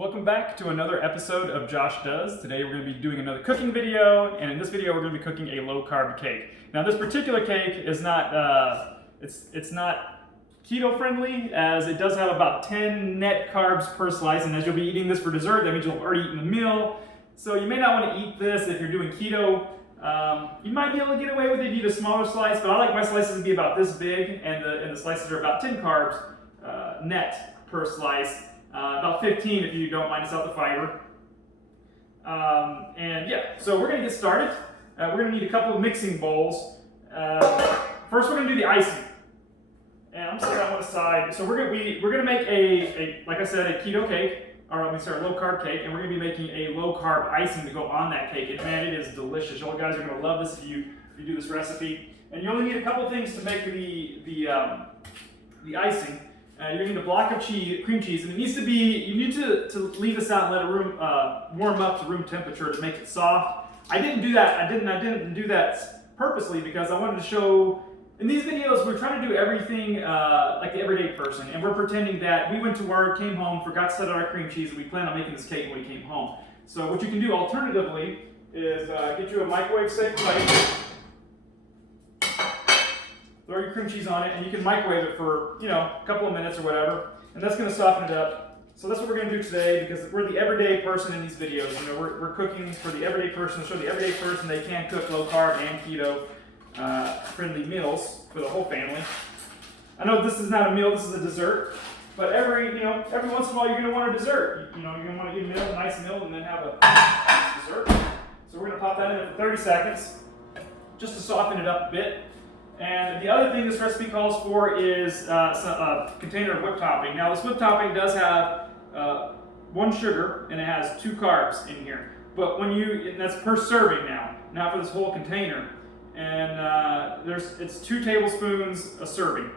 Welcome back to another episode of Josh Does. Today we're going to be doing another cooking video, and in this video we're going to be cooking a low-carb cake. Now this particular cake is not, it's not keto-friendly, as it does have about 10 net carbs per slice, and as you'll be eating this for dessert, that means you'll have already eaten a meal. So you may not want to eat this if you're doing keto. You might be able to get away with it if you eat a smaller slice, but I like my slices to be about this big, and the slices are about 10 carbs net per slice. About 15 if you don't minus out the fiber. And yeah, so we're going to get started. We're going to need a couple of mixing bowls. First we're going to do the icing. And I'm setting that one aside. So we're going to make a like I said, a keto cake, or let me start a low carb cake, and we're going to be making a low carb icing to go on that cake. And man, it is delicious. You guys are going to love this if you do this recipe. And you only need a couple things to make the icing. You're going to need a block of cream cheese, and it needs to be, you need to leave this out and let it warm up to room temperature to make it soft. I didn't do that. I didn't do that purposely because I wanted to show, in these videos, we're trying to do everything like the everyday person, and we're pretending that we went to work, came home, forgot to set out our cream cheese, and we planned on making this cake when we came home. So what you can do alternatively is get you a microwave-safe plate. Throw your cream cheese on it, and you can microwave it for, a couple of minutes or whatever, and that's going to soften it up. So that's what we're going to do today, because we're the everyday person in these videos. We're cooking for the everyday person, to show the everyday person they can cook low carb and keto friendly meals for the whole family. I know this is not a meal, this is a dessert, but every once in a while you're going to want a dessert. You're going to want to eat a meal, a nice meal, and then have a nice dessert. So we're going to pop that in for 30 seconds, just to soften it up a bit. And the other thing this recipe calls for is a container of whipped topping. Now this whipped topping does have one sugar, and it has 2 carbs in here. But and that's per serving now, not for this whole container. And it's 2 tablespoons a serving.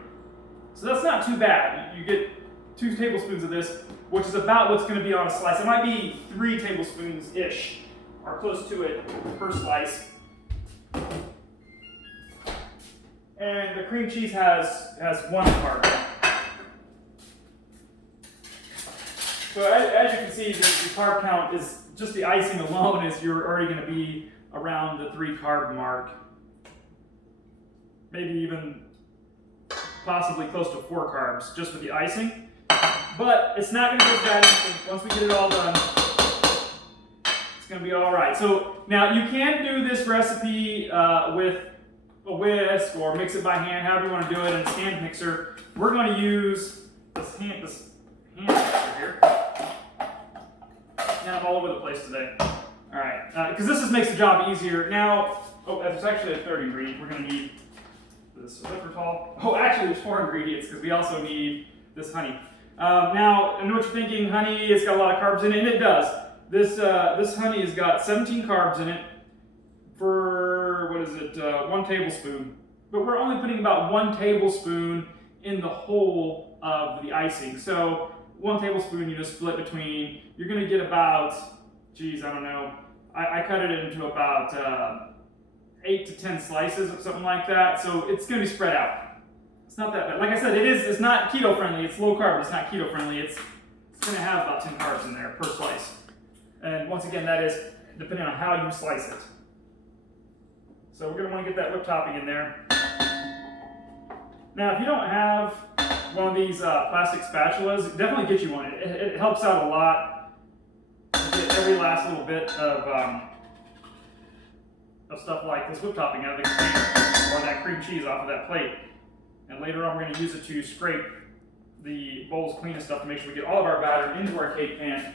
So that's not too bad. You get 2 tablespoons of this, which is about what's going to be on a slice. It might be 3 tablespoons-ish, or close to it, per slice. And the cream cheese has 1 carb. So as you can see, the carb count is just the icing alone is you're already going to be around the 3 carb mark. Maybe even possibly close to 4 carbs just with the icing. But it's not going to be as bad once we get it all done. It's going to be all right. So now you can do this recipe with a whisk or mix it by hand, however you want to do it in a stand mixer. We're going to use this hand mixer here. Yeah, I'm all over the place today. All right, because this just makes the job easier. Now, there's actually a 3rd ingredient. We're going to need this erythritol. Oh, actually, there's 4 ingredients because we also need this honey. Now, I know what you're thinking. Honey, it's got a lot of carbs in it, and it does. This honey has got 17 carbs in it. For, 1 tablespoon. But we're only putting about 1 tablespoon in the whole of the icing. So 1 tablespoon you just split between, you're going to get about, I don't know, I cut it into about 8 to 10 slices or something like that. So it's going to be spread out. It's not that bad. Like I said, it's not keto friendly. It's low carb. It's not keto friendly. It's going to have about 10 carbs in there per slice. And once again, that is depending on how you slice it. So we're going to want to get that whipped topping in there. Now, if you don't have one of these plastic spatulas, definitely get you one. It helps out a lot to get every last little bit of stuff like this whipped topping out of the container, or that cream cheese off of that plate. And later on, we're going to use it to scrape the bowls clean and stuff to make sure we get all of our batter into our cake pan.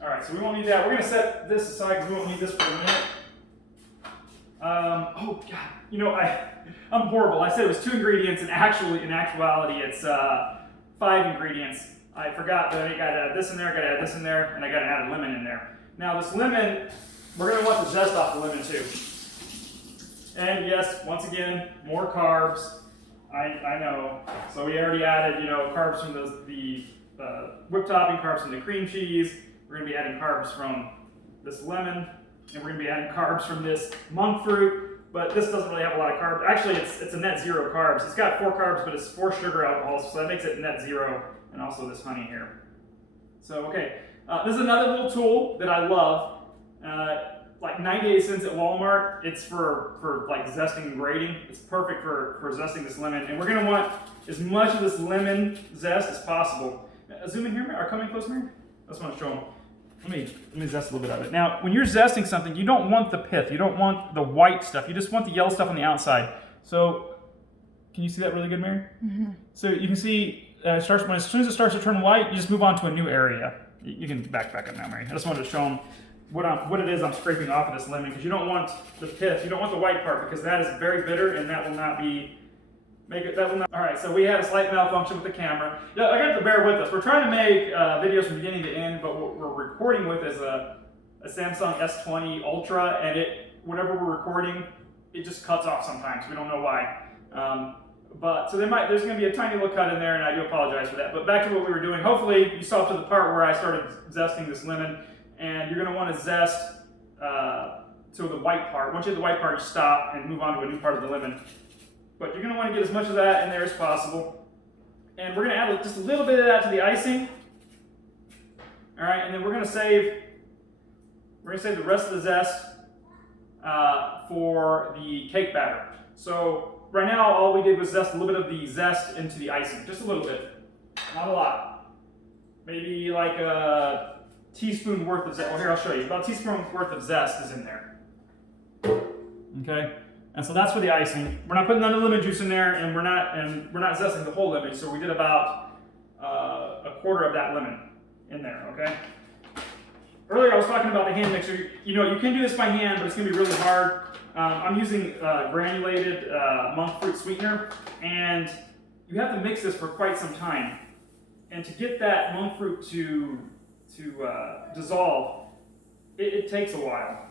All right, so we won't need that. We're going to set this aside because we won't need this for a minute. Oh God, I'm horrible. I said it was 2 ingredients, and in actuality, it's 5 ingredients. I forgot that I got to add this in there, got to add this in there, and I got to add a lemon in there. Now this lemon, we're going to want the zest off the lemon too. And yes, once again, more carbs. I know. So we already added, carbs from the whipped topping, carbs from the cream cheese. We're going to be adding carbs from this lemon. And we're going to be adding carbs from this monk fruit, but this doesn't really have a lot of carbs. Actually, it's a net 0 carbs. It's got 4 carbs, but it's 4 sugar alcohols, so that makes it net 0, and also this honey here. So, okay, this is another little tool that I love. Like 98 cents at Walmart. It's for like zesting and grating. It's perfect for zesting this lemon. And we're gonna want as much of this lemon zest as possible. Zoom in here, or come in close, Mary. I just want to show them. Let me zest a little bit of it. Now, when you're zesting something, you don't want the pith. You don't want the white stuff. You just want the yellow stuff on the outside. So, can you see that really good, Mary? Mm-hmm. So you can see as soon as it starts to turn white, you just move on to a new area. You can back up now, Mary. I just wanted to show them what it is I'm scraping off of this lemon, because you don't want the pith, you don't want the white part, because that is very bitter and that will not be, all right, so we had a slight malfunction with the camera. Yeah, I got to bear with us. We're trying to make videos from beginning to end, but what we're recording with is a Samsung S20 Ultra, and whenever we're recording, it just cuts off sometimes. We don't know why. But so there's going to be a tiny little cut in there, and I do apologize for that. But back to what we were doing. Hopefully, you saw up to the part where I started zesting this lemon. And you're going to want to zest to the white part. Once you hit the white part, you stop and move on to a new part of the lemon. But you're going to want to get as much of that in there as possible. And we're going to add just a little bit of that to the icing. All right, and then we're going to save the rest of the zest for the cake batter. So right now, all we did was zest a little bit of the zest into the icing, just a little bit, not a lot. Maybe like a teaspoon worth of zest. Well, here, I'll show you. About a teaspoon worth of zest is in there. Okay, and so that's for the icing. We're not putting none of the lemon juice in there, and we're not zesting the whole lemon. So we did about a quarter of that lemon in there. Okay. Earlier I was talking about the hand mixer. You know, you can do this by hand, but it's going to be really hard. I'm using granulated monk fruit sweetener, and you have to mix this for quite some time. And to get that monk fruit to dissolve, it takes a while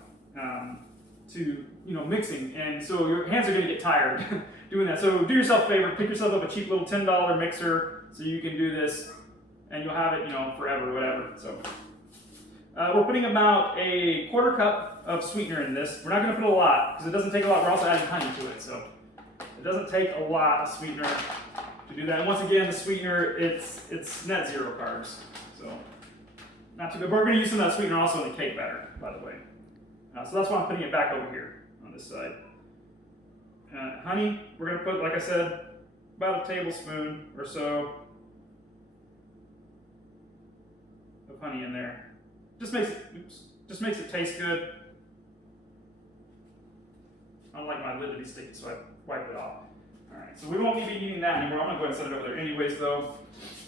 to mixing, and so your hands are going to get tired doing that. So do yourself a favor, pick yourself up a cheap little $10 mixer so you can do this, and you'll have it forever, whatever. So we're putting about a quarter cup of sweetener in this. We're not going to put a lot because it doesn't take a lot. We're also adding honey to it, so it doesn't take a lot of sweetener to do that. And once again, the sweetener it's net zero carbs, so not too good. But we're going to use some of that sweetener also in the cake batter, by the way. So that's why I'm putting it back over here on this side. Honey, we're going to put, like I said, about a tablespoon or so of honey in there. Just makes it taste good. I don't like my lid to be sticky, so I wipe it off. All right, so we won't be eating that anymore. I'm going to go ahead and set it over there anyways, though.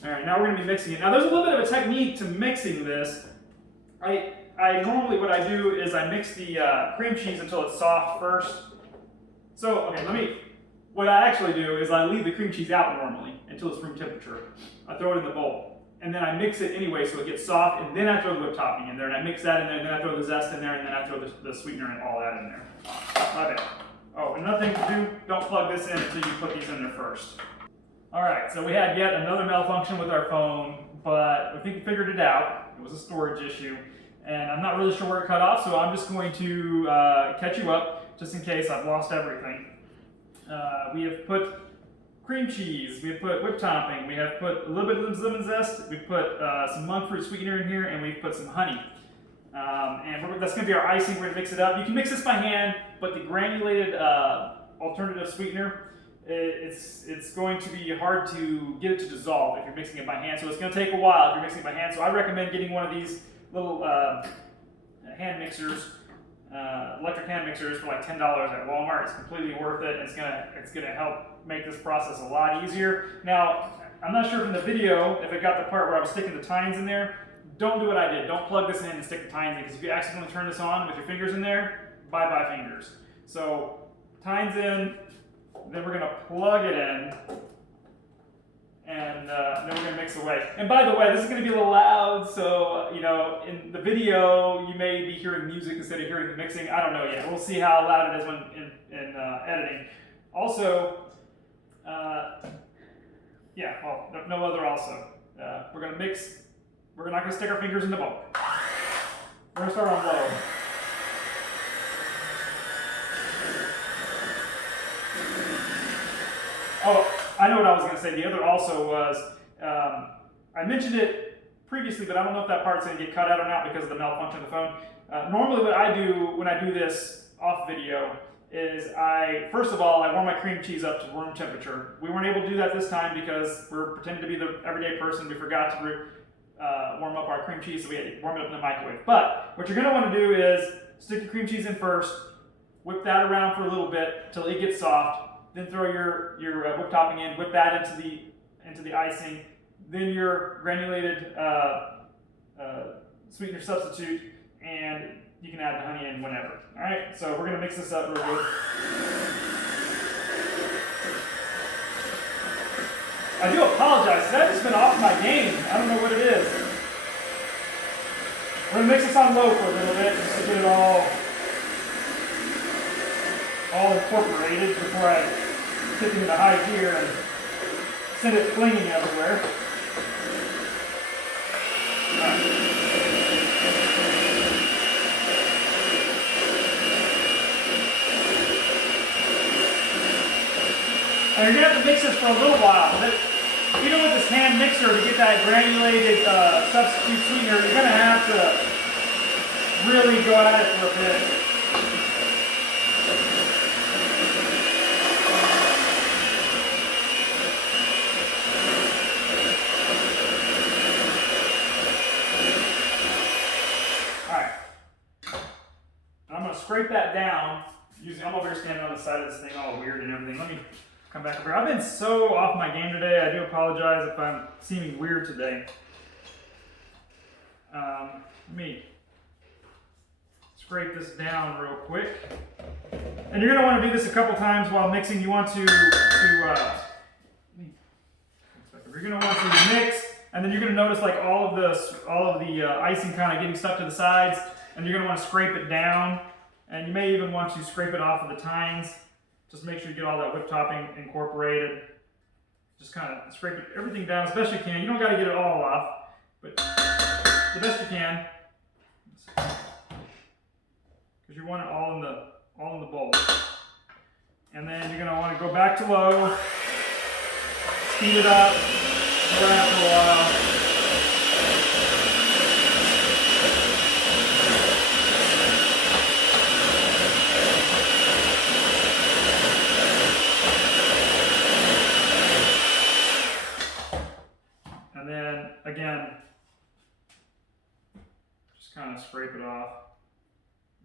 All right, now we're going to be mixing it. Now, there's a little bit of a technique to mixing this. I normally, what I do is I mix the cream cheese until it's soft first. So, okay, what I actually do is I leave the cream cheese out normally until it's room temperature. I throw it in the bowl, and then I mix it anyway so it gets soft, and then I throw the whipped topping in there, and I mix that in there, and then I throw the zest in there, and then I throw the sweetener and all that in there. My bad. Oh, another thing to do, don't plug this in until you put these in there first. All right, so we had yet another malfunction with our phone, but I think we figured it out. It was a storage issue, and I'm not really sure where it cut off, so I'm just going to catch you up just in case I've lost everything. We have put cream cheese, we have put whipped topping, we have put a little bit of lemon zest, we've put some monk fruit sweetener in here, and we've put some honey. And that's going to be our icing. We're going to mix it up. You can mix this by hand, but the granulated alternative sweetener, it's going to be hard to get it to dissolve if you're mixing it by hand. So it's going to take a while if you're mixing it by hand. So I recommend getting one of these little hand mixers, electric hand mixers for like $10 at Walmart. It's completely worth it. It's going to help make this process a lot easier. Now, I'm not sure from the video if it got the part where I was sticking the tines in there. Don't do what I did. Don't plug this in and stick the tines in, because if you accidentally turn this on with your fingers in there, bye-bye fingers. So, tines in, then we're going to plug it in, and then we're going to mix away. And by the way, this is going to be a little loud, so, in the video, you may be hearing music instead of hearing the mixing. I don't know yet. We'll see how loud it is when in editing. Also, no other also. We're going to mix. We're not going to stick our fingers in the bowl. We're going to start on low. Oh, I know what I was going to say. The other also was, I mentioned it previously, but I don't know if that part's going to get cut out or not because of the malfunction of the phone. Normally what I do when I do this off video is first of all, I warm my cream cheese up to room temperature. We weren't able to do that this time because we're pretending to be the everyday person. We forgot to warm up our cream cheese, so we had to warm it up in the microwave. But what you're going to want to do is stick the cream cheese in first, whip that around for a little bit until it gets soft, then throw your whipped topping in, whip that into the icing, then your granulated sweetener substitute, and you can add the honey in whenever. All right, so we're gonna mix this up real good. I do apologize, because I've just been off my game. I don't know what it is. We're gonna mix this on low for a little bit, just to get it all incorporated before I kick it into high gear and send it flinging everywhere. All right. And you're going to have to mix this for a little while. Even with this hand mixer, to get that granulated substitute sweetener, you're going to have to really go at it for a bit. Alright. And I'm going to scrape that down. I'm over here standing on the side of this thing all weird and everything. Let me come back over here. I've been so off my game today. I do apologize if I'm seeming weird today. Let me scrape this down real quick. And you're going to want to do this a couple times while mixing. You want to you're going to want to mix, and then you're going to notice like all of the icing kind of getting stuck to the sides, and you're going to want to scrape it down, and you may even want to scrape it off of the tines. Just make sure you get all that whipped topping incorporated. Just kind of scrape everything down as best you can. You don't got to get it all off, but the best you can, because you want it all in the bowl. And then you're going to want to go back to low, speed it up, go around for a while. Again, just kind of scrape it off,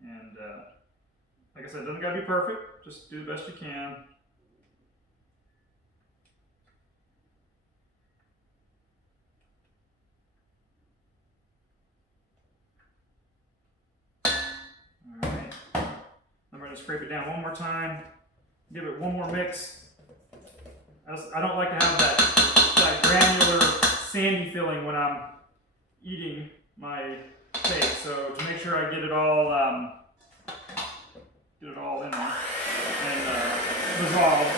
and like I said, it doesn't got to be perfect, just do the best you can. Alright, I'm going to scrape it down one more time, give it one more mix. I don't like to have that granular sandy feeling when I'm eating my cake, so to make sure I get it all in there and dissolved.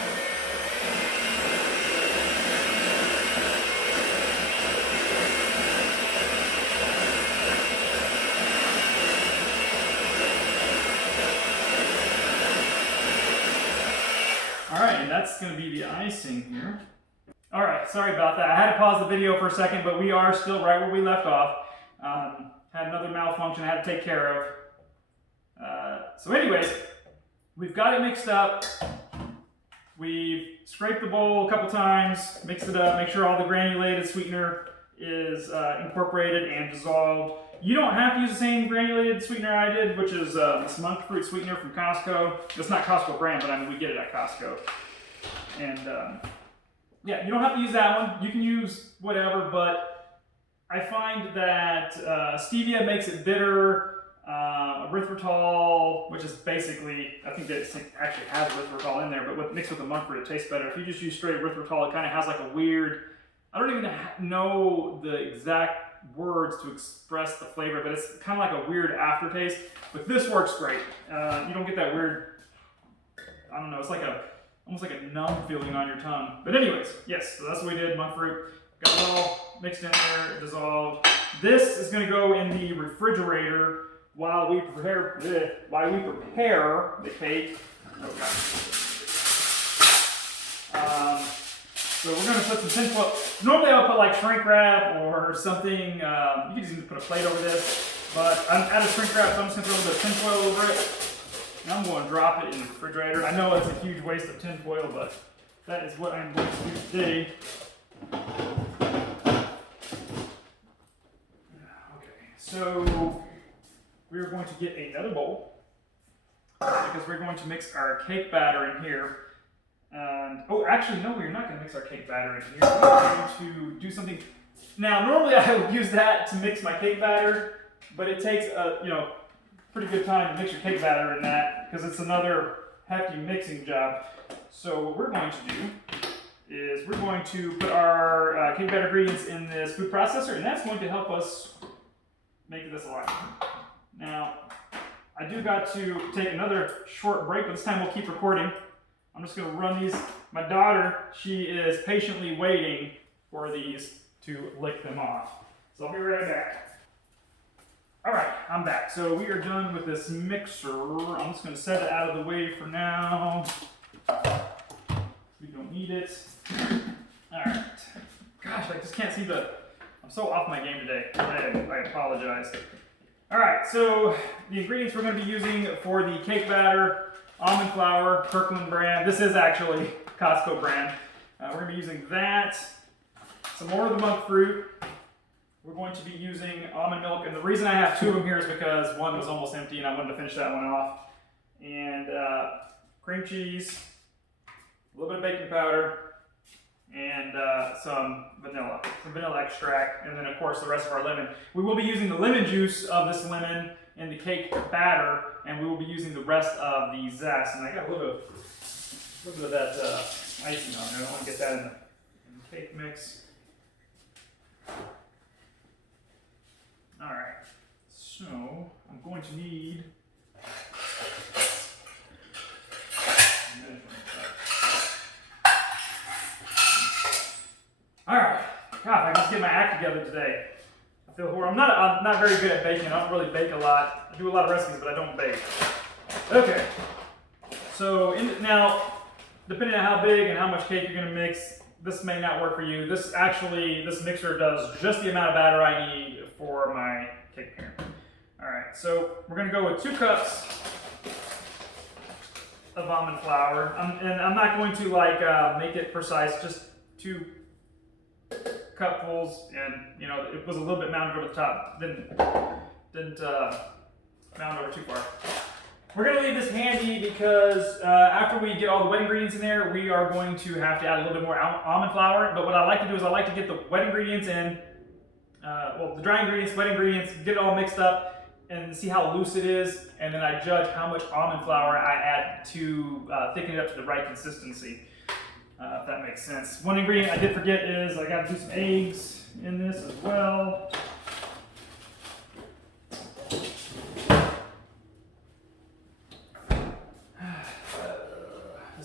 All right, and that's going to be the icing here. All right, sorry about that. I had to pause the video for a second, but we are still right where we left off. Had another malfunction I had to take care of. So anyways, we've got it mixed up. We've scraped the bowl a couple times, mixed it up, make sure all the granulated sweetener is incorporated and dissolved. You don't have to use the same granulated sweetener I did, which is this monk fruit sweetener from Costco. It's not Costco brand, but I mean, we get it at Costco. And yeah, you don't have to use that one. You can use whatever, but I find that stevia makes it bitter. Erythritol, which is basically, I think that it actually has erythritol in there, but mixed with the monk fruit, it tastes better. If you just use straight erythritol, it kind of has like a weird, I don't even know the exact words to express the flavor, but it's kind of like a weird aftertaste. But this works great. You don't get that weird, I don't know, it's like almost like a numb feeling on your tongue. But anyways, yes, so that's what we did, monk fruit. Got it all mixed in there, dissolved. This is gonna go in the refrigerator while we prepare the cake. Okay. So we're going to put some tinfoil. Normally I would put like shrink wrap or something. You could just even put a plate over this. But I'm out of shrink wrap, so I'm just going to throw a little bit of tinfoil over it. And I'm going to drop it in the refrigerator. I know it's a huge waste of tinfoil, but that is what I'm going to do today. Okay, so we're going to get another bowl because we're going to mix our cake batter in here. And, oh, actually, no, we're not going to mix our cake batter in here. We're going to do something. Now, normally I would use that to mix my cake batter, but it takes a, pretty good time to mix your cake batter in that because it's another hefty mixing job. So what we're going to do is we're going to put our cake batter ingredients in this food processor, and that's going to help us make this a lot. Now, I do got to take another short break, but this time we'll keep recording. I'm just going to run these. My daughter, she is patiently waiting for these to lick them off. So I'll be right back. All right, I'm back. So we are done with this mixer. I'm just going to set it out of the way for now. We don't need it. All right. Gosh, I just can't see I'm so off my game today. I apologize. All right, so the ingredients we're going to be using for the cake batter: almond flour, Kirkland brand. This is actually Costco brand. We're going to be using that. Some more of the monk fruit. We're going to be using almond milk, and the reason I have two of them here is because one was almost empty and I wanted to finish that one off. And cream cheese, a little bit of baking powder, and some vanilla extract, and then of course the rest of our lemon. We will be using the lemon juice of this lemon in the cake batter, and we will be using the rest of the zest. And I got a little bit of that icing on there. I don't want to get that in the cake mix. All right, so I'm going to need all right. God, I just get my act together today. I feel horrible. I'm not very good at baking. I don't really bake a lot. I do a lot of recipes, but I don't bake. Okay. So now, depending on how big and how much cake you're going to mix, this may not work for you. This mixer does just the amount of batter I need for my cake pan. All right, so we're going to go with 2 cups of almond flour. And I'm not going to make it precise, just 2 cupfuls, and it was a little bit mounded over the top. Didn't mound over too far. We're going to leave this handy because after we get all the wet ingredients in there, we are going to have to add a little bit more almond flour. But what I like to do is I like to get the wet ingredients in, the dry ingredients, wet ingredients, get it all mixed up and see how loose it is. And then I judge how much almond flour I add to thicken it up to the right consistency, if that makes sense. One ingredient I did forget is I got to do some eggs in this as well.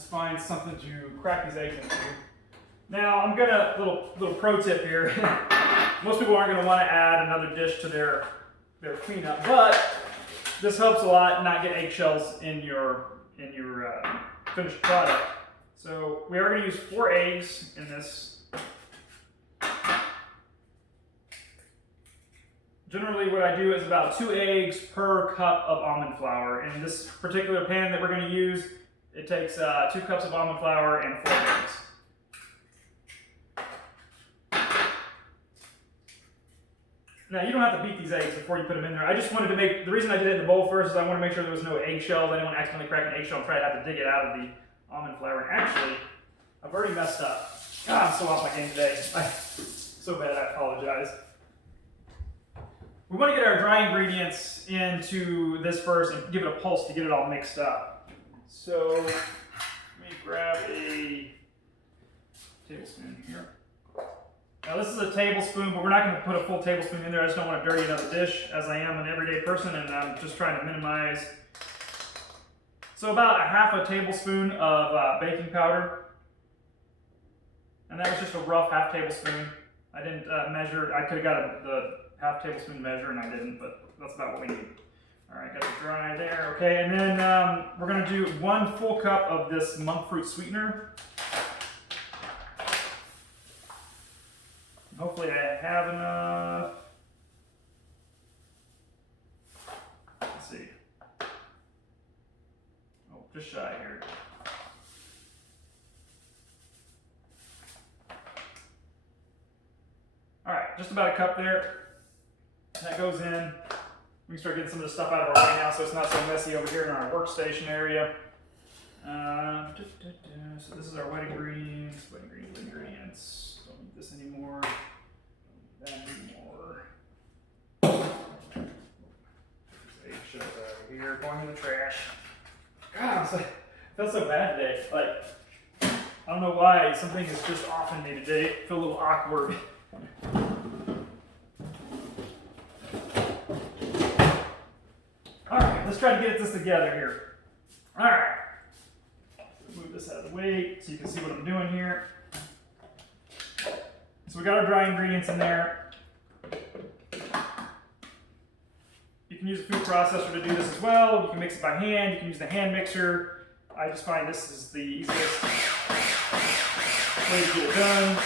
Find something to crack these eggs into. Now I'm gonna little pro tip here. Most people aren't gonna want to add another dish to their cleanup, but this helps a lot not get eggshells in your finished product. So we are gonna use 4 eggs in this. Generally what I do is about 2 eggs per cup of almond flour. In this particular pan that we're gonna use, it takes 2 cups of almond flour and 4 eggs. Now, you don't have to beat these eggs before you put them in there. I just wanted to make, the reason I did it in the bowl first is I want to make sure there was no eggshells. I didn't want to accidentally crack an eggshell and try to have to dig it out of the almond flour. And actually, I've already messed up. God, I'm so off my game today. So bad, I apologize. We want to get our dry ingredients into this first and give it a pulse to get it all mixed up. So, let me grab a tablespoon here. Now this is a tablespoon, but we're not going to put a full tablespoon in there. I just don't want to dirty another dish, as I am an everyday person, and I'm just trying to minimize. So about a half a tablespoon of baking powder. And that was just a rough half tablespoon. I didn't measure. I could have got the half tablespoon measure, and I didn't, but that's about what we need. All right, got the dry there. Okay, and then we're going to do 1 full cup of this monk fruit sweetener. have enough. Let's see. Oh, just shy here. All right, just about a cup there. That goes in. We can start getting some of the stuff out of our way now so it's not so messy over here in our workstation area. So this is our wet ingredients. Don't need this anymore. Don't need that anymore. Eggshells out of here, going in the trash. God, I feel so bad today. Like, I don't know why, something is just off in me today. I feel a little awkward. Alright, let's try to get this together here. Alright. Move this out of the way so you can see what I'm doing here. So we got our dry ingredients in there. You can use a food processor to do this as well. You can mix it by hand. You can use the hand mixer. I just find this is the easiest way to get it done.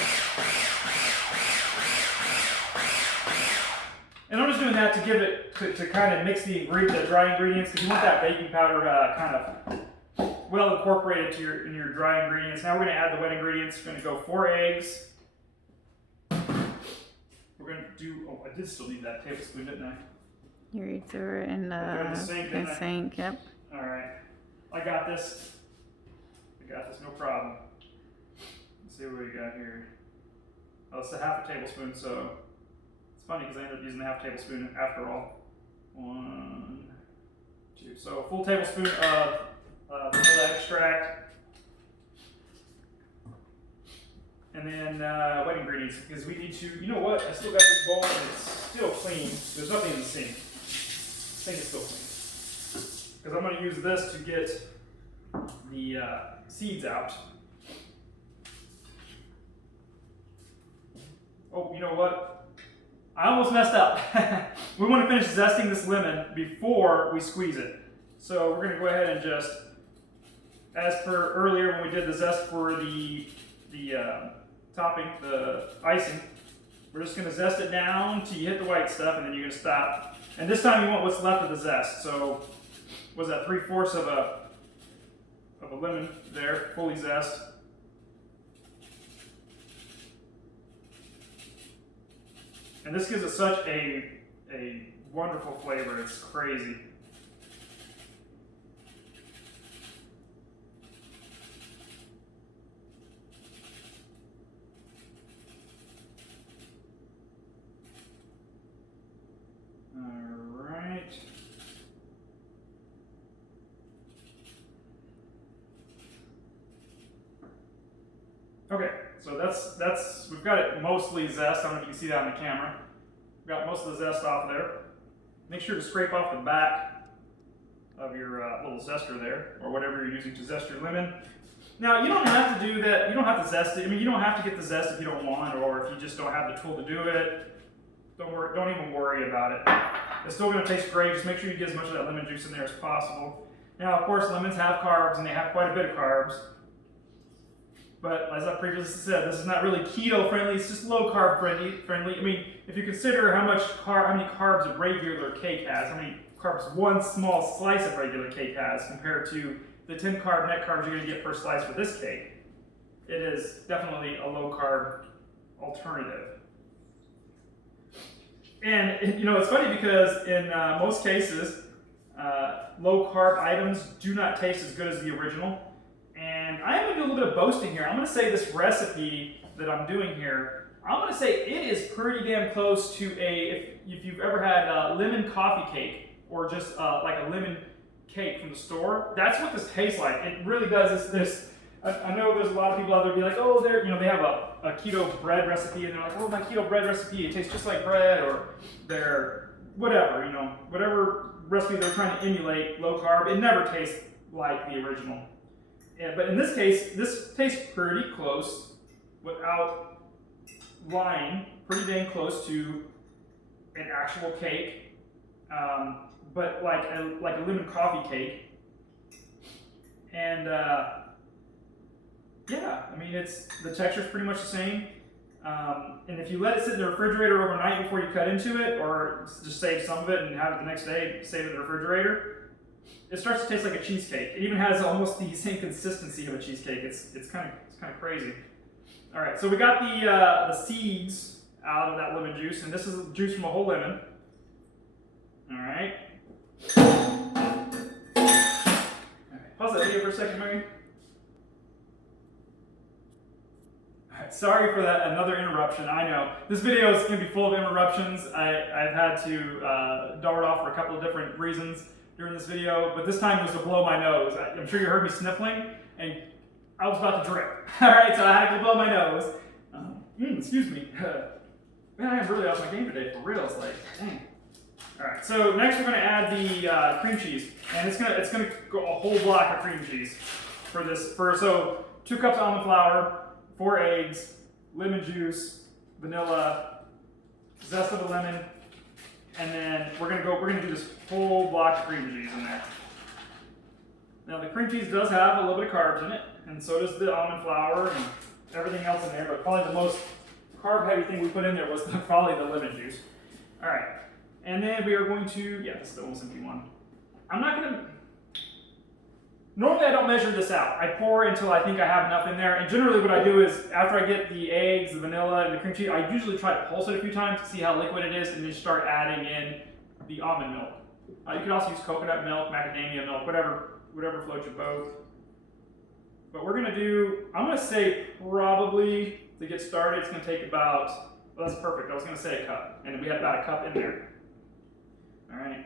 And I'm just doing that to give it, to kind of mix the dry ingredients, because you want that baking powder kind of well incorporated in your dry ingredients. Now we're going to add the wet ingredients. We're going to go 4 eggs. We're going to do, oh, I did still need that tablespoon, didn't I? You threw it in the sink, yep. All right. I got this, no problem. Let's see what we got here. Oh, it's a half a tablespoon, so it's funny because I ended up using a half tablespoon after all. 1, 2, so a full tablespoon of vanilla extract. And then wet ingredients, because we need to, you know what, I still got this bowl and it's still clean. There's nothing in the sink. The sink is still clean. Because I'm going to use this to get the seeds out. Oh, you know what? I almost messed up. We want to finish zesting this lemon before we squeeze it. So we're going to go ahead and just, as per earlier when we did the zest for the topping, the icing, we're just going to zest it down till you hit the white stuff, and then you're going to stop. And this time you want what's left of the zest. So, was that 3/4 of a lemon there, fully zest. And this gives it such a wonderful flavor. It's crazy. Okay, so that's we've got it mostly zest. I don't know if you can see that on the camera. We've got most of the zest off there. Make sure to scrape off the back of your little zester there, or whatever you're using to zest your lemon. Now, you don't have to do that. You don't have to zest it. I mean, you don't have to get the zest if you don't want, or if you just don't have the tool to do it. Don't even worry about it. It's still going to taste great. Just make sure you get as much of that lemon juice in there as possible. Now, of course, lemons have carbs, and they have quite a bit of carbs. But as I previously said, this is not really keto friendly. It's just low carb friendly. I mean, if you consider how many carbs a regular cake has, how many carbs one small slice of regular cake has compared to the 10 carb net carbs you're going to get per slice for this cake, it is definitely a low carb alternative. And you know, it's funny because in most cases, low carb items do not taste as good as the original. And I am going to do a little bit of boasting here. I'm going to say this recipe that I'm doing here, I'm going to say it is pretty damn close to if you've ever had a lemon coffee cake, or just like a lemon cake from the store. That's what this tastes like. It really does. I know there's a lot of people out there be like, oh, they have a keto bread recipe, and they're like, oh, my keto bread recipe, it tastes just like bread, or they're whatever, whatever recipe they're trying to emulate, low carb, it never tastes like the original. Yeah, but in this case, this tastes pretty close, without lying, pretty dang close to an actual cake, but like a lemon coffee cake. And yeah, I mean, the texture's pretty much the same. And if you let it sit in the refrigerator overnight before you cut into it, or just save some of it and have it the next day, save it in the refrigerator, it starts to taste like a cheesecake. It even has almost the same consistency of a cheesecake. It's kind of crazy. All right, so we got the seeds out of that lemon juice, and this is juice from a whole lemon. All right. Pause that video for a second, Mary. Alright, sorry for that, another interruption. I know. This video is going to be full of interruptions. I've had to dart off for a couple of different reasons during this video, but this time was to blow my nose. I'm sure you heard me sniffling, and I was about to drip. Alright, so I had to blow my nose. Excuse me. Man, I am really off my game today, for real. It's like, dang. Alright, so next we're going to add the cream cheese, and it's gonna go a whole block of cream cheese for this. So 2 cups almond flour, 4 eggs, lemon juice, vanilla, zest of a lemon, and then we're gonna do this whole block of cream cheese in there. Now the cream cheese does have a little bit of carbs in it, and so does the almond flour and everything else in there. But probably the most carb-heavy thing we put in there was probably the lemon juice. All right. And then we are going to, this is the almost empty one. I'm not going to, normally I don't measure this out. I pour until I think I have enough in there. And generally what I do is, after I get the eggs, the vanilla, and the cream cheese, I usually try to pulse it a few times to see how liquid it is, and then start adding in the almond milk. You could also use coconut milk, macadamia milk, whatever floats your boat. But we're going to do, I'm going to say probably, to get started, it's going to take about, well, that's perfect. I was going to say a cup, and we have about a cup in there. All right,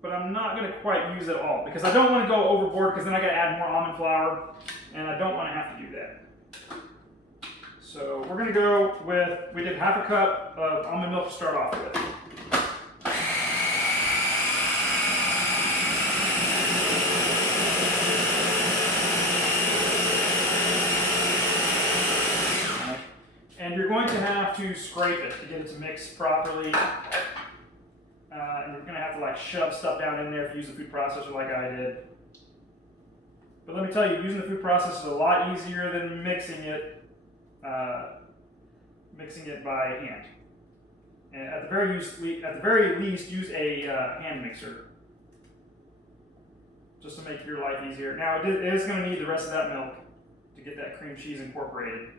but I'm not going to quite use it all because I don't want to go overboard because then I got to add more almond flour, and I don't want to have to do that. So we're going to go with, we did half a cup of almond milk to start off with. And you're going to have to scrape it to get it to mix properly. And you're going to have to like shove stuff down in there if you use a food processor like I did. But let me tell you, using the food processor is a lot easier than mixing it by hand. And at the very least, use a hand mixer, just to make your life easier. Now it is going to need the rest of that milk to get that cream cheese incorporated.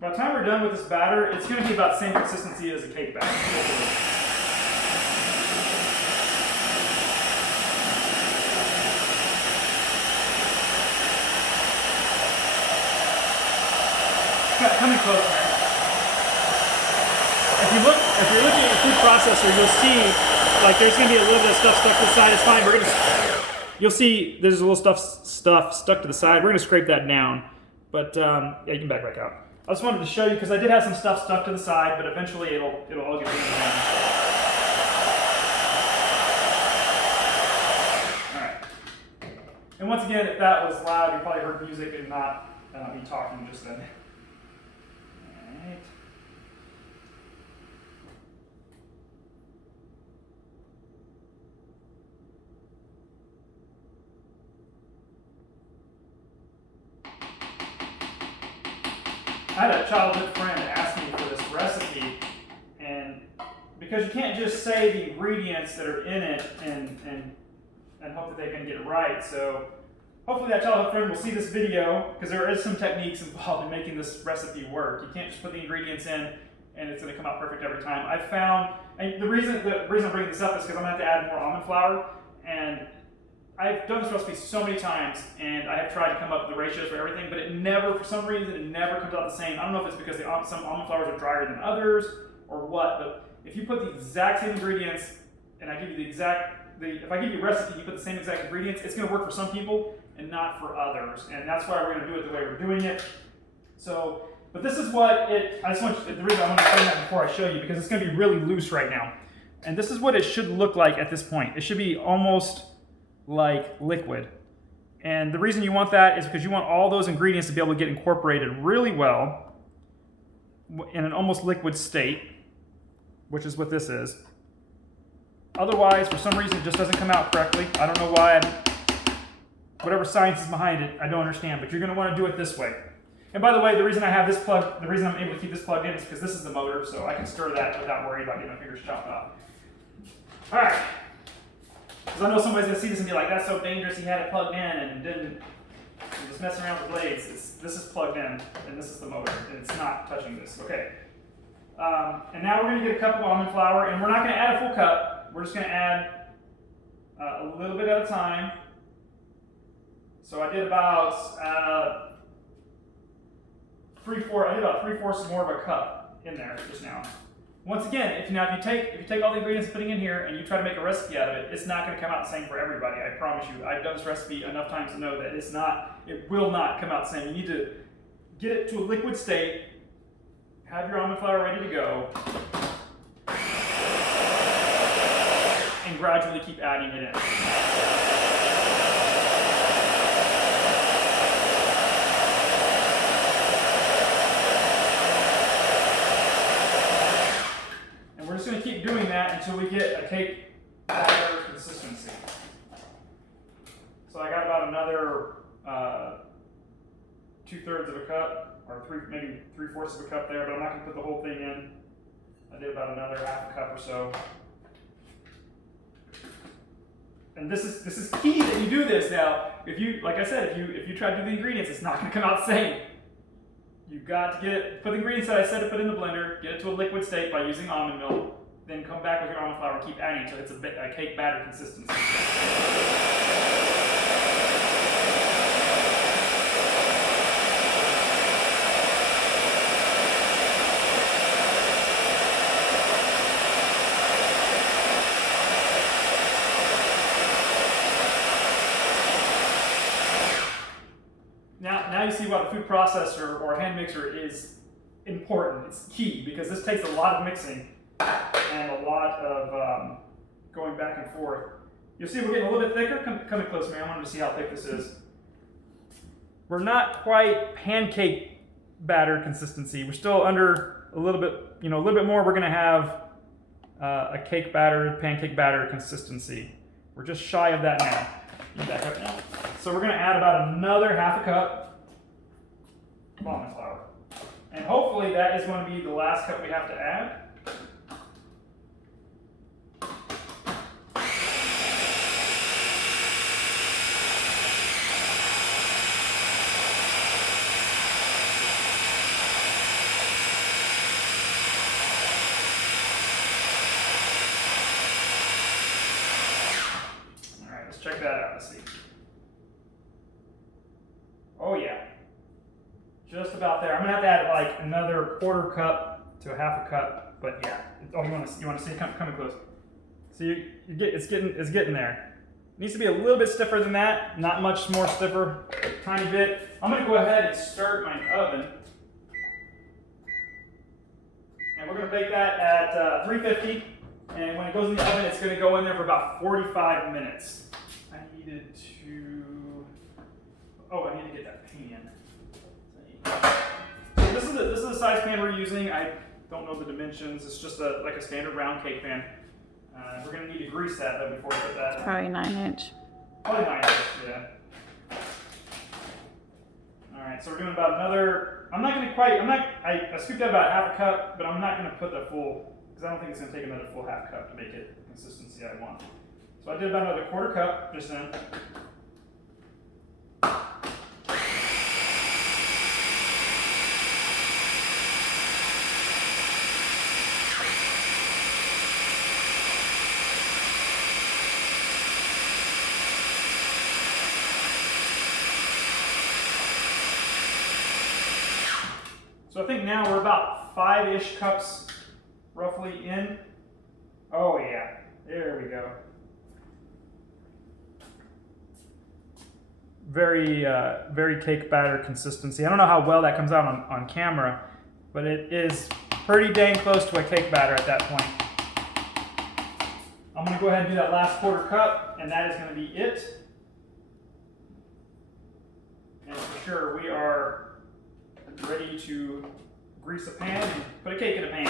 By the time we're done with this batter, it's going to be about the same consistency as a cake batter. Coming close, man. If you're looking at your food processor, you'll see like there's going to be a little bit of stuff stuck to the side. It's fine. You'll see there's a little stuff stuck to the side. We're going to scrape that down, but you can back out. I just wanted to show you because I did have some stuff stuck to the side, but eventually it'll all get taken down. All right. And once again, if that was loud, you probably heard music and not me talking just then. All right. I had a childhood friend ask me for this recipe, and because you can't just say the ingredients that are in it and hope that they can get it right. So hopefully that childhood friend will see this video because there is some techniques involved in making this recipe work. You can't just put the ingredients in and it's going to come out perfect every time. I found, and the reason I'm bringing this up is because I'm going to have to add more almond flour, and I've done this recipe so many times, and I have tried to come up with the ratios for everything, but it never, for some reason, it never comes out the same. I don't know if it's because some almond flours are drier than others or what, but if you put the exact same ingredients, and I give you if I give you a recipe, you put the same exact ingredients, it's going to work for some people and not for others, and that's why we're going to do it the way we're doing it. So, but this is what the reason I want to show that before I show you, because it's going to be really loose right now. And this is what it should look like at this point. It should be almost like liquid. And the reason you want that is because you want all those ingredients to be able to get incorporated really well in an almost liquid state, which is what this is. Otherwise, for some reason, it just doesn't come out correctly. I don't know why. whatever science is behind it, I don't understand, but you're going to want to do it this way. And by the way, the reason I have this plug, the reason I'm able to keep this plugged in is because this is the motor, so I can stir that without worrying about getting my fingers chopped off. All right. Because I know somebody's going to see this and be like, that's so dangerous, he had it plugged in and didn't just messing around with the blades. This is plugged in, and this is the motor, and it's not touching this. Okay. And now we're going to get a cup of almond flour, and we're not going to add a full cup. We're just going to add a little bit at a time. So I did about three-fourths more of a cup in there just now. Once again, if you take all the ingredients I'm putting in here and you try to make a recipe out of it, it's not going to come out the same for everybody. I promise you. I've done this recipe enough times to know that it will not come out the same. You need to get it to a liquid state, have your almond flour ready to go, and gradually keep adding it in. We're just going to keep doing that until we get a cake batter consistency. So I got about another 2/3 of a cup, or maybe 3/4 of a cup there, but I'm not going to put the whole thing in. I did about another half a cup or so. And this is key that you do this now. If you, like I said, if you try to do the ingredients, it's not going to come out the same. You've got to put the ingredients that I said to put in the blender, get it to a liquid state by using almond milk, then come back with your almond flour and keep adding until it's a cake batter consistency. Now you see why the food processor or hand mixer is important. It's key because this takes a lot of mixing and a lot of going back and forth. You'll see we're getting a little bit thicker. Come in close, man. I wanted to see how thick this is. We're not quite pancake batter consistency. We're still under a little bit, a little bit more. We're going to have a cake batter, pancake batter consistency. We're just shy of that now. Back up now. So we're going to add about another half a cup of almond flour. And hopefully that is going to be the last cup we have to add. All right, let's check that out. Let's see. Oh yeah. Just about there. I'm gonna have to add like another 1/4 cup to a half a cup, but yeah. Oh, you want to see? Come in close. See, it's getting there. It needs to be a little bit stiffer than that. Not much more stiffer. Tiny bit. I'm gonna go ahead and start my oven, and we're gonna bake that at 350. And when it goes in the oven, it's gonna go in there for about 45 minutes. I need to get that pan. So this is the size pan we're using. I don't know the dimensions. It's just like a standard round cake pan. We're going to need to grease that though before we put that in. Probably 9-inch. Probably 9-inch, yeah. All right, so we're doing about another. I scooped out about half a cup, but I'm not going to put the full, because I don't think it's going to take another full half cup to make it the consistency I want. So I did about another 1/4 cup just then. So I think now we're about 5-ish cups roughly in. Oh yeah, there we go. Very cake batter consistency. I don't know how well that comes out on camera, but it is pretty dang close to a cake batter at that point. I'm gonna go ahead and do that last 1/4 cup, and that is gonna be it. And for sure, we are ready to grease a pan and put a cake in a pan.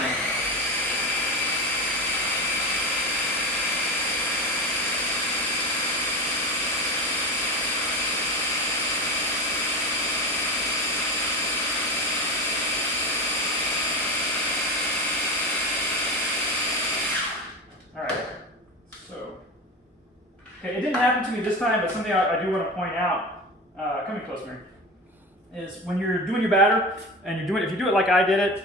happened to me this time, but something I do want to point out, coming close, Mary, is when you're doing your batter, and if you do it like I did it,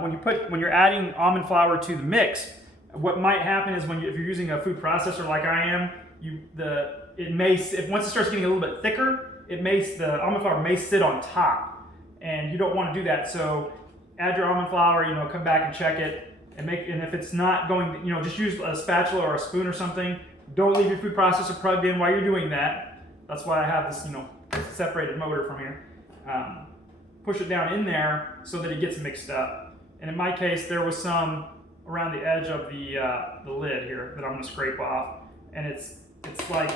when you're adding almond flour to the mix, what might happen is if you're using a food processor like I am, once it starts getting a little bit thicker, the almond flour may sit on top, and you don't want to do that. So add your almond flour, come back and check it, and if it's not going, just use a spatula or a spoon or something. Don't leave your food processor plugged in while you're doing that. That's why I have this, separated motor from here. Push it down in there so that it gets mixed up. And in my case, there was some around the edge of the lid here that I'm going to scrape off, and it's like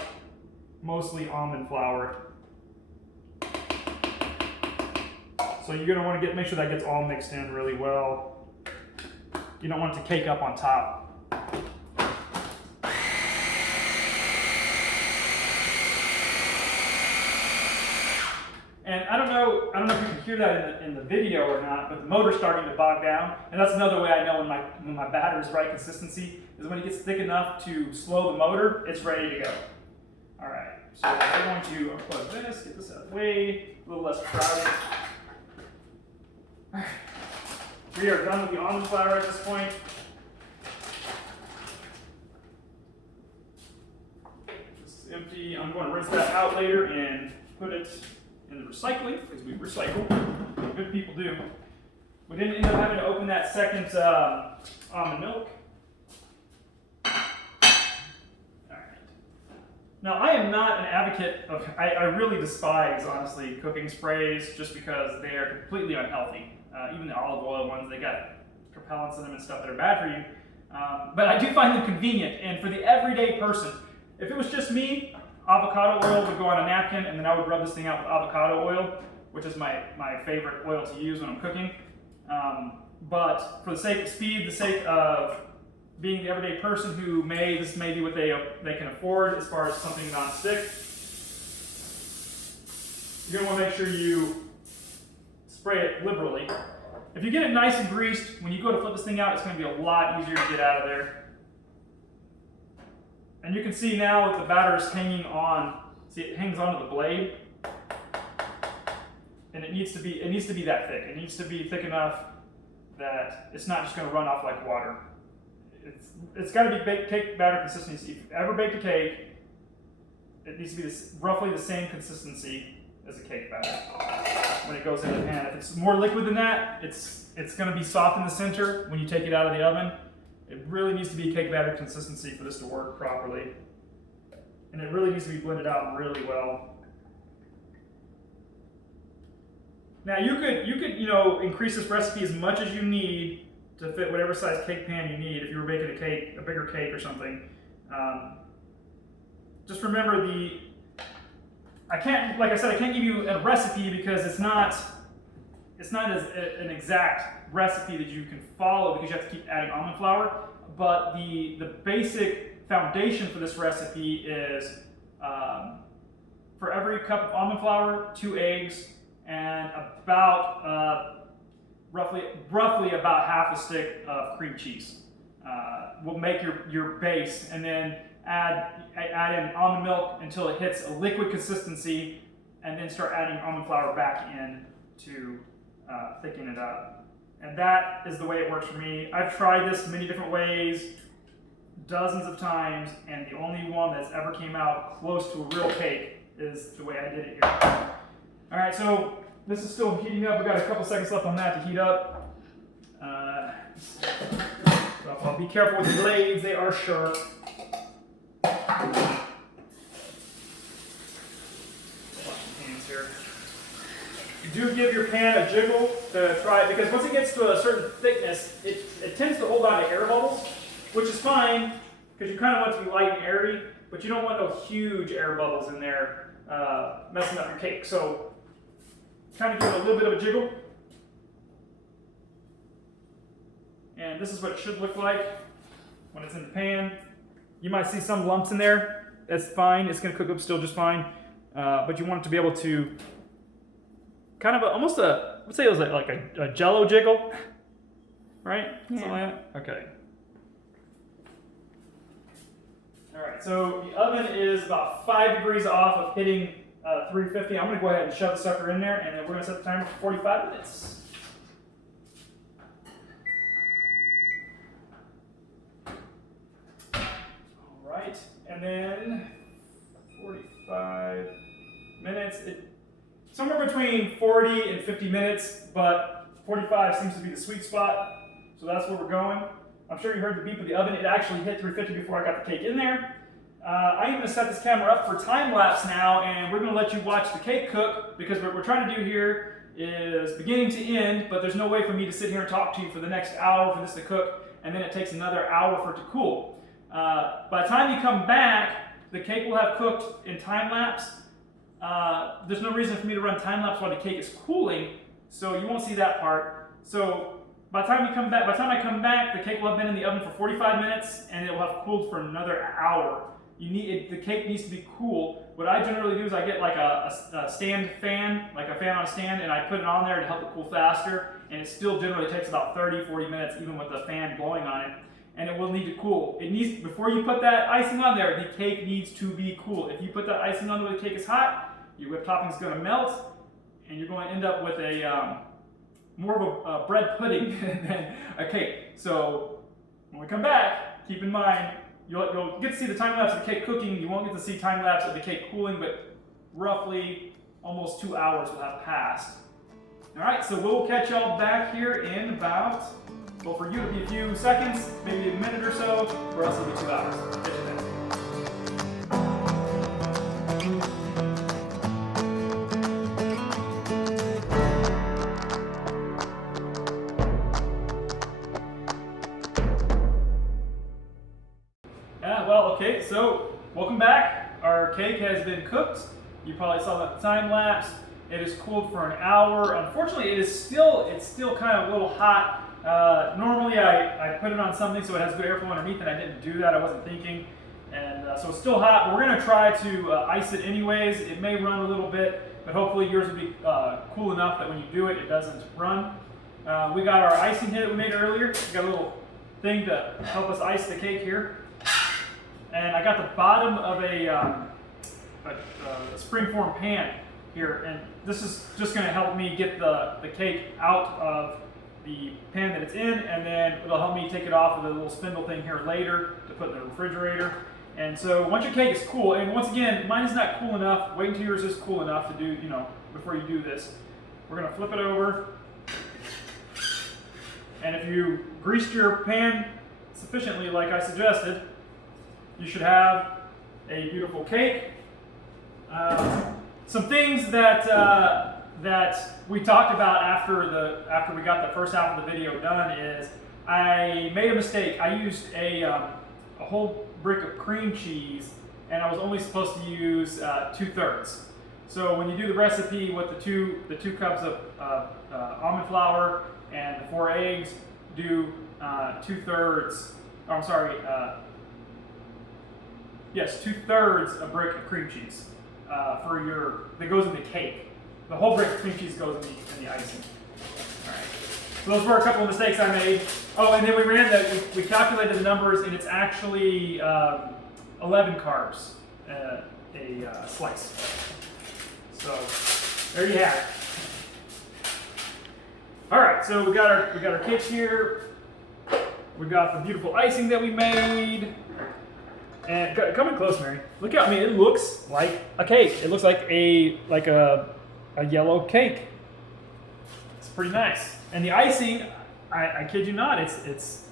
mostly almond flour. So you're going to want to make sure that gets all mixed in really well. You don't want it to cake up on top. And I don't know if you can hear that in the video or not, but the motor's starting to bog down. And that's another way I know when my batter is right consistency, is when it gets thick enough to slow the motor, it's ready to go. All right, so we're going to unplug this, get this out of the way, a little less crowded. All right, we are done with the almond flour at this point. This is empty. I'm going to rinse that out later and put it in the recycling, because we recycle. Good people do. We didn't end up having to open that second almond milk. Alright. Now, I am not an advocate of, I really despise, honestly, cooking sprays just because they are completely unhealthy. Even the olive oil ones, they got propellants in them and stuff that are bad for you. But I do find them convenient, and for the everyday person, if it was just me, avocado oil would go on a napkin, and then I would rub this thing out with avocado oil, which is my favorite oil to use when I'm cooking. But for the sake of speed, the sake of being the everyday person this may be what they can afford as far as something non-stick, you're going to want to make sure you spray it liberally. If you get it nice and greased, when you go to flip this thing out, it's going to be a lot easier to get out of there. And you can see now that the batter is hanging on. See, it hangs onto the blade, and it needs to be that thick. It needs to be thick enough that it's not just going to run off like water. It's got to be cake batter consistency. If you've ever baked a cake, it needs to be roughly the same consistency as a cake batter when it goes in the pan. If it's more liquid than that, it's going to be soft in the center when you take it out of the oven. It really needs to be cake batter consistency for this to work properly. And it really needs to be blended out really well. Now you could increase this recipe as much as you need to fit whatever size cake pan you need if you were baking a bigger cake or something. Just remember I can't give you a recipe because it's not an exact recipe that you can follow because you have to keep adding almond flour, but the basic foundation for this recipe is for every cup of almond flour, 2 eggs, and about roughly about half a stick of cream cheese will make your base, and then add in almond milk until it hits a liquid consistency, and then start adding almond flour back in to thicken it up. And that is the way it works for me. I've tried this many different ways, dozens of times, and the only one that's ever came out close to a real cake is the way I did it here. All right, so this is still heating up. We've got a couple seconds left on that to heat up. So I'll be careful with the blades, they are sharp. You do give your pan a jiggle to try it, because once it gets to a certain thickness, it tends to hold on to air bubbles, which is fine because you kind of want it to be light and airy, but you don't want those huge air bubbles in there messing up your cake. So kind of give it a little bit of a jiggle. And this is what it should look like when it's in the pan. You might see some lumps in there. That's fine. It's going to cook up still just fine. But you want it to be able to kind of almost a, let's say it was like a jello jiggle, right? Yeah. Something like that? Okay. All right, so the oven is about 5 degrees off of hitting 350. I'm gonna go ahead and shove the sucker in there, and then we're gonna set the timer for 45 minutes. All right, and then 45 minutes. Somewhere between 40 and 50 minutes, but 45 seems to be the sweet spot, so that's where we're going. I'm sure you heard the beep of the oven. It actually hit 350 before I got the cake in there. I am going to set this camera up for time lapse now, and we're going to let you watch the cake cook, because what we're trying to do here is beginning to end, but there's no way for me to sit here and talk to you for the next hour for this to cook, and then it takes another hour for it to cool. By the time you come back, the cake will have cooked in time lapse. There's no reason for me to run time lapse while the cake is cooling, so you won't see that part. So by the time I come back, the cake will have been in the oven for 45 minutes, and it will have cooled for another hour. The cake needs to be cool. What I generally do is I get like a stand fan, like a fan on a stand, and I put it on there to help it cool faster, and it still generally takes about 30-40 minutes, even with the fan blowing on it, and it will need to cool. Before you put that icing on there, the cake needs to be cool. If you put that icing on there when the cake is hot, your whipped topping is going to melt, and you're going to end up with more of a bread pudding than a cake. So when we come back, keep in mind, you'll get to see the time lapse of the cake cooking. You won't get to see time lapse of the cake cooling, but roughly almost 2 hours will have passed. All right, so we'll catch y'all back here in about, well, for you it'll be a few seconds, maybe a minute or so, for us it'll be 2 hours. Catch you then. Okay, so welcome back. Our cake has been cooked. You probably saw the time lapse. It is cooled for an hour. Unfortunately, it's still kind of a little hot. Normally, I put it on something so it has good airflow underneath, and I didn't do that. I wasn't thinking, and so it's still hot. But we're going to try to ice it anyways. It may run a little bit, but hopefully yours will be cool enough that when you do it, it doesn't run. We got our icing here that we made earlier. We got a little thing to help us ice the cake here. And I got the bottom of a springform pan here, and this is just going to help me get the cake out of the pan that it's in, and then it'll help me take it off of the little spindle thing here later to put in the refrigerator. And so once your cake is cool, and once again, mine is not cool enough, wait until yours is cool enough to do, before you do this. We're going to flip it over, and if you greased your pan sufficiently like I suggested, you should have a beautiful cake. Some things that we talked about after we got the first half of the video done is I made a mistake. I used a whole brick of cream cheese, and I was only supposed to use 2/3. So when you do the recipe with the two cups of almond flour and the 4 eggs, do 2/3. Oh, I'm sorry. Yes, 2/3 a brick of cream cheese that goes in the cake. The whole brick of cream cheese goes in the icing. All right. So those were a couple of mistakes I made. Oh, and then we calculated the numbers, and it's actually 11 carbs a slice. So there you have it. All right, so we got our cake here. We got the beautiful icing that we made. And come in close, Mary. Look at me. It looks like a cake. It looks like a yellow cake. It's pretty nice. And the icing, I kid you not, it's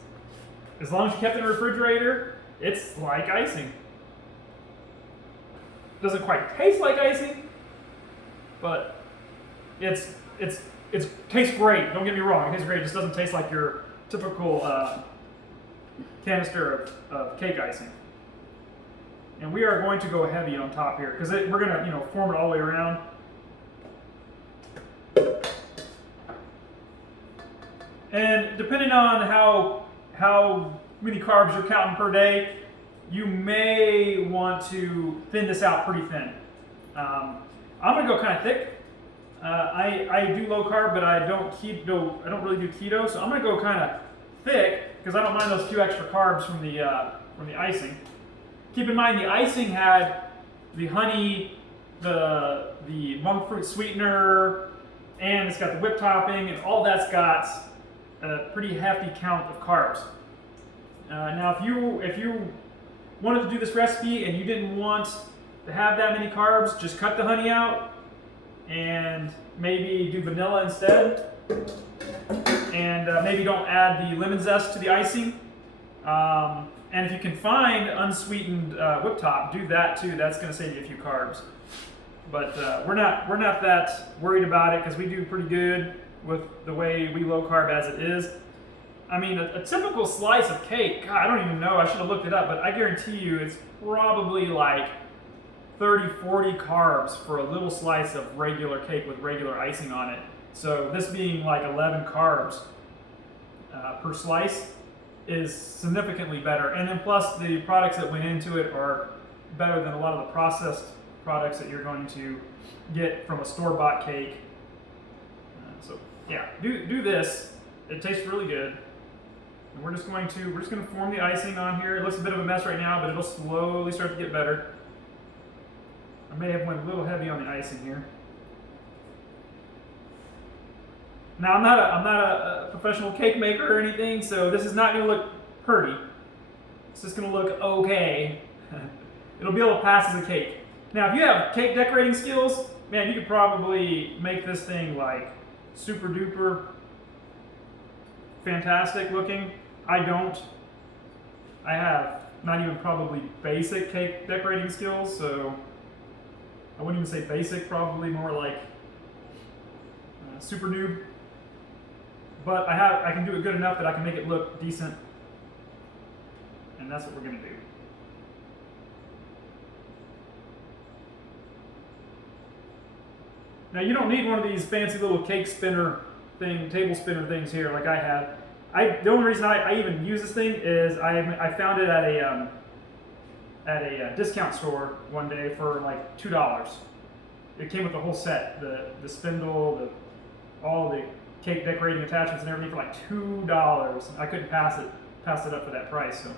as long as you kept it in the refrigerator, it's like icing. It doesn't quite taste like icing, but it tastes great. Don't get me wrong. It tastes great. It just doesn't taste like your typical canister of cake icing. And we are going to go heavy on top here because we're going to, form it all the way around. And depending on how many carbs you're counting per day, you may want to thin this out pretty thin. I'm going to go kind of thick. I do low carb, but I don't really do keto, so I'm going to go kind of thick because I don't mind those few extra carbs from the icing. keep in mind the icing had the honey, the monk fruit sweetener, and it's got the whipped topping, and all that's got a pretty hefty count of carbs. Now, if you wanted to do this recipe and you didn't want to have that many carbs, just cut the honey out and maybe do vanilla instead, and maybe don't add the lemon zest to the icing. And if you can find unsweetened whipped top, do that too. That's going to save you a few carbs. But we're not that worried about it because we do pretty good with the way we low carb as it is. I mean, a typical slice of cake, God, I don't even know, I should have looked it up, but I guarantee you it's probably like 30, 40 carbs for a little slice of regular cake with regular icing on it. So this being like 11 carbs per slice is significantly better. And then plus the products that went into it are better than a lot of the processed products that you're going to get from a store-bought cake. So yeah, do this. It tastes really good. And we're just going to form the icing on here. It looks a bit of a mess right now, but it'll slowly start to get better. I may have went a little heavy on the icing here. Now I'm not a professional cake maker or anything, so this is not going to look pretty. It's just going to look okay. It'll be able to pass as a cake. Now, if you have cake decorating skills, man, you could probably make this thing like super duper fantastic looking. I don't. I have not even probably basic cake decorating skills, so I wouldn't even say basic, probably more like super noob. But I can do it good enough that I can make it look decent, and that's what we're gonna do. Now you don't need one of these fancy little cake spinner thing, table spinner things here like I had. The only reason I even use this thing is I found it at a discount store one day for like $2. It came with the whole set, the spindle, all the cake decorating attachments and everything for like $2. I couldn't pass it up for that price. So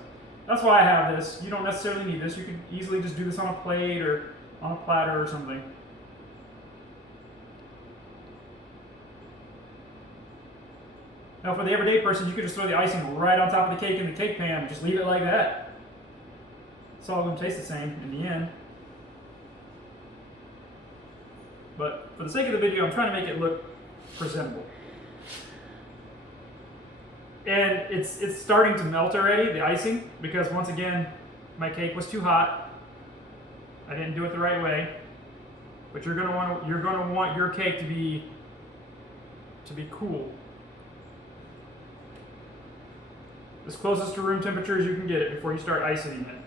that's why I have this. You don't necessarily need this. You could easily just do this on a plate or on a platter or something. Now for the everyday person, you could just throw the icing right on top of the cake in the cake pan and just leave it like that. It's all going to taste the same in the end. But for the sake of the video, I'm trying to make it look presentable. And it's starting to melt already, the icing, because once again, my cake was too hot. I didn't do it the right way. But you're going to want your cake to be cool. As closest to room temperature as you can get it before you start icing it.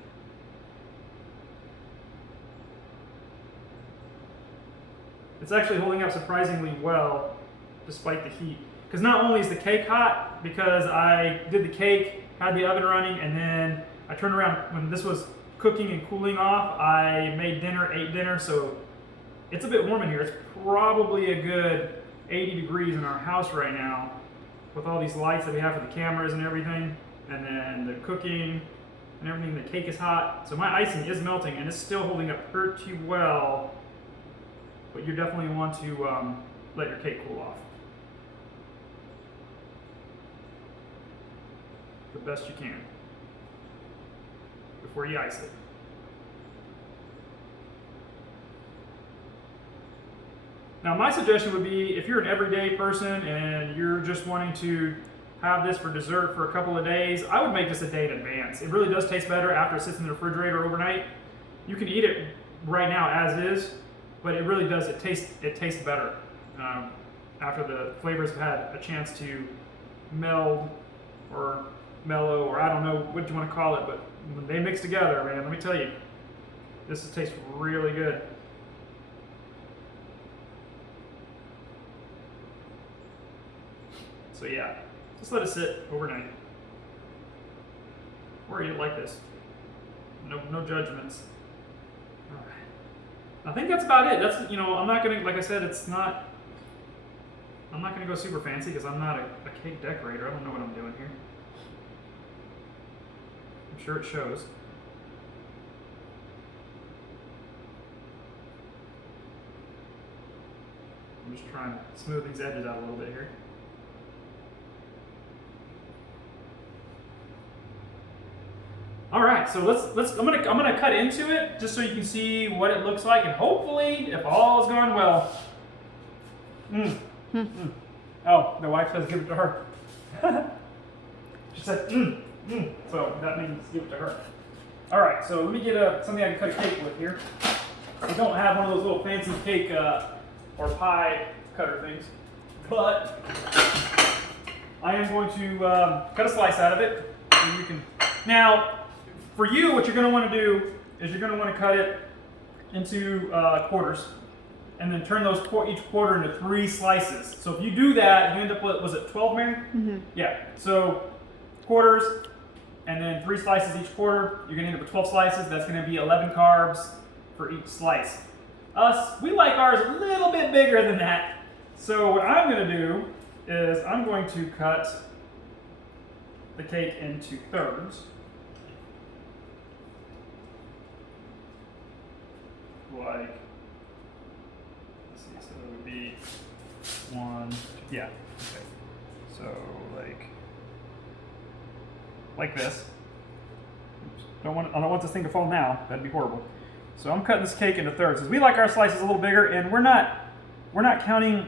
It's actually holding up surprisingly well despite the heat. Because not only is the cake hot, because I did the cake, had the oven running, and then I turned around when this was cooking and cooling off, I made dinner, ate dinner, so it's a bit warm in here. It's probably a good 80 degrees in our house right now with all these lights that we have for the cameras and everything. And then the cooking and everything, the cake is hot. So my icing is melting and it's still holding up pretty well. But you definitely want to let your cake cool off the best you can before you ice it. Now my suggestion would be, if you're an everyday person and you're just wanting to have this for dessert for a couple of days, I would make this a day in advance. It really does taste better after it sits in the refrigerator overnight. You can eat it right now as is, but it really does, it tastes better after the flavors have had a chance to meld or mellow, or I don't know what you want to call it, but when they mix together, man, let me tell you, this tastes really good. So yeah, just let it sit overnight. Or eat it like this. No judgments. All right. I think that's about it. That's, I'm not gonna, like I said, I'm not gonna go super fancy because I'm not a cake decorator. I don't know what I'm doing here. I'm sure it shows. I'm just trying to smooth these edges out a little bit here. All right, so I'm gonna cut into it just so you can see what it looks like, and hopefully, if all is going well. Oh, the wife says give it to her. She said so that means give it to her. All right, so let me get something I can cut a cake with here. I don't have one of those little fancy cake or pie cutter things, but I am going to cut a slice out of it, and you can now. For you, what you're going to want to do is you're going to want to cut it into quarters, and then turn those each quarter into 3 slices. So if you do that, you end up with, was it 12, Mary? Mm-hmm. Yeah. So quarters, and then 3 slices each quarter. You're going to end up with 12 slices. That's going to be 11 carbs for each slice. Us, we like ours a little bit bigger than that. So what I'm going to do is I'm going to cut the cake into thirds. Like, let's see, so it would be 1, yeah, okay. So like this. Oops. I don't want this thing to fall now. That'd be horrible. So I'm cutting this cake into thirds because we like our slices a little bigger, and we're not counting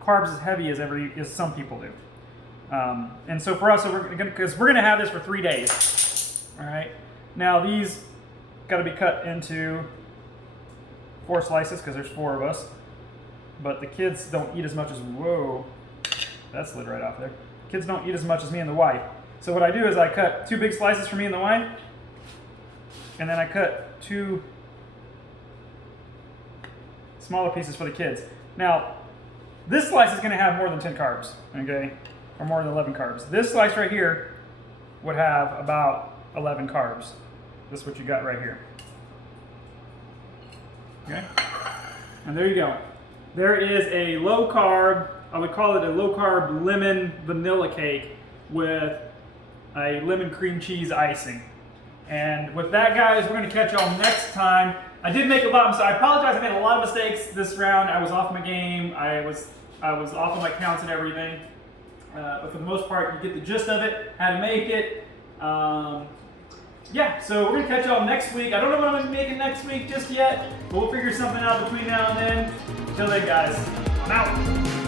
carbs as heavy as some people do. And so for us, because we're gonna have this for 3 days. All right. Now these got to be cut into 4 slices because there's 4 of us, but the kids don't eat as much as, whoa, that slid right off there. Kids don't eat as much as me and the wife. So what I do is I cut 2 big slices for me and the wife, and then I cut 2 smaller pieces for the kids. Now, this slice is going to have more than 10 carbs, okay, or more than 11 carbs. This slice right here would have about 11 carbs. This is what you got right here. Okay, and there you go. There is a low carb, I would call it a low carb lemon vanilla cake with a lemon cream cheese icing. And with that, guys, we're gonna catch y'all next time. I did make a lot of mistakes. I apologize, I made a lot of mistakes this round. I was off my game. I was off on my counts and everything. But for the most part, you get the gist of it, how to make it. Yeah, so we're gonna catch y'all next week. I don't know what I'm gonna be making next week just yet, but we'll figure something out between now and then. Till then, guys, I'm out.